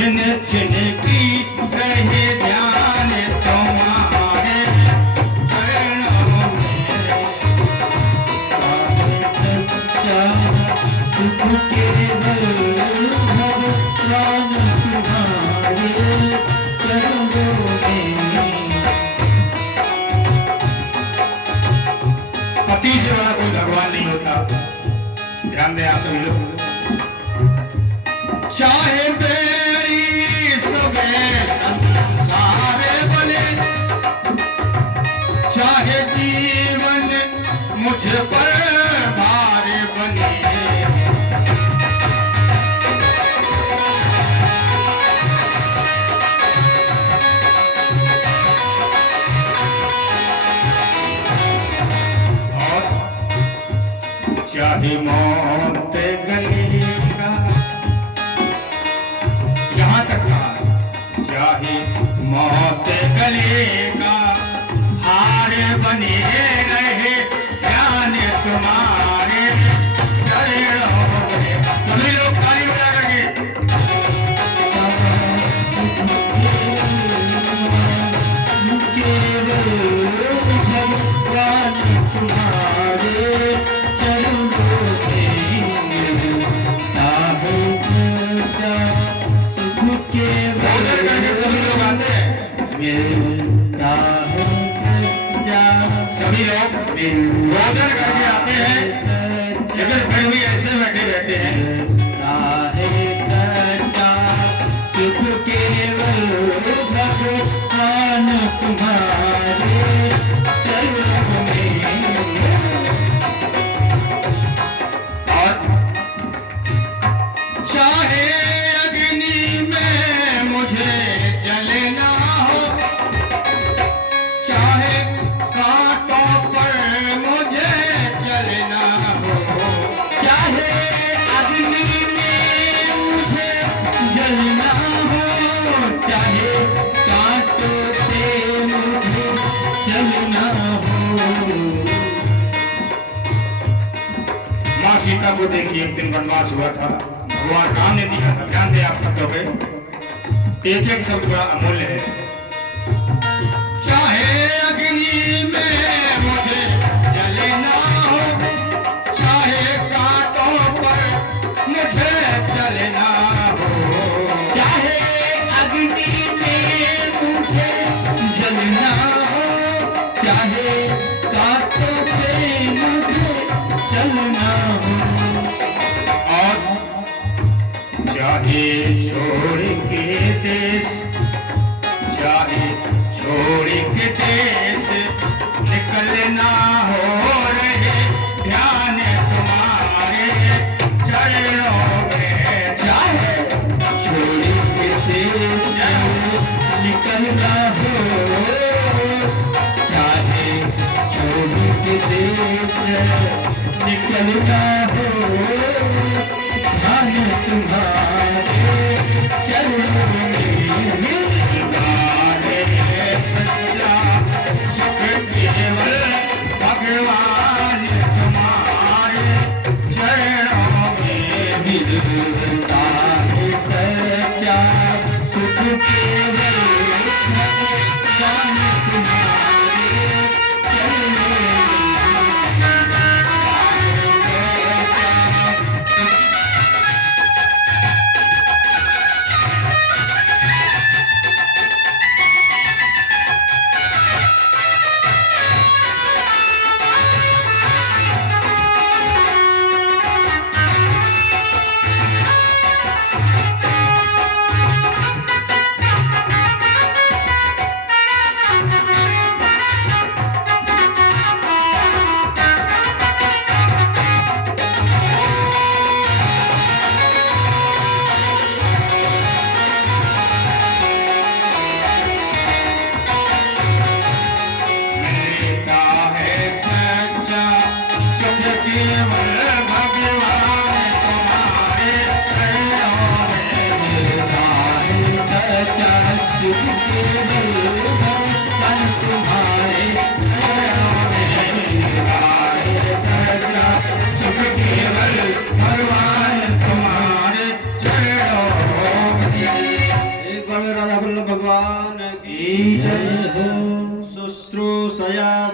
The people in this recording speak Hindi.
छिन छिन की रहे ध्यान तुम्हारे चरणों में। सच्चा सुख केवल भव प्राण तुम्हारे चरणों में। पति से बड़ा कोई भगवान नहीं होता। ध्यान दें आप सभी लोग। चाहे बेरी सबे संसार बने, चाहे जीवन मुझ पर भार बने। और चाहे मौत गले का, यहाँ तक कहा, चाहे मौत गले का हार बने रहे ध्यान तुम्हारे चरणों में। सभी लोग ताली बजा करके भगवान तुम्हारे चरणों में। साहे सच्चा सुख केवल बोधन करके सभी लोग आते हैं। मिलता है सच्चा सभी लोग बोधन करके आते हैं, लेकिन फिर भी ऐसे बैठे रहते हैं। साहे सच्चा सुख केवल भगवान तुम्हारे चरणों में। और चाहे अग्नि में मुझे जलना हो, चाहे कांटों पर मुझे जलना हो, चाहे अग्नि में मुझे जलना हो, चाहे कांटों से मुझे चलना हो। माँ सीता को देखिए, एक दिन वनवास हुआ था, भगवान राम ने दिया था। ध्यान दें आप शब्दों पे, एक एक शब्द बड़ा अमूल्य है। चाहे अग्नि में मुझे जलना हो, चाहे कांटों पर मुझे चलना हो, चाहे अग्नि में मुझे जलना हो, चाहे कांटों से मुझे चलना हो। और चाहे छोड़ के देश, चाहे छोड़ के देश निकलना हो रहे ध्यान तुम्हारे चरणों में। चाहे छोड़ के देश निकलना हो, चाहे छोड़ के देश निकलना हो, ध्यान तुम्हारे चरणों में। तुम्हारे सच्चा सुख केवल भगवान तुम्हारे चरणों में। मिलता है सच्चा सुख केवल भगवान तुम्हारे चरणों सुख केवल भगवान तुम्हारे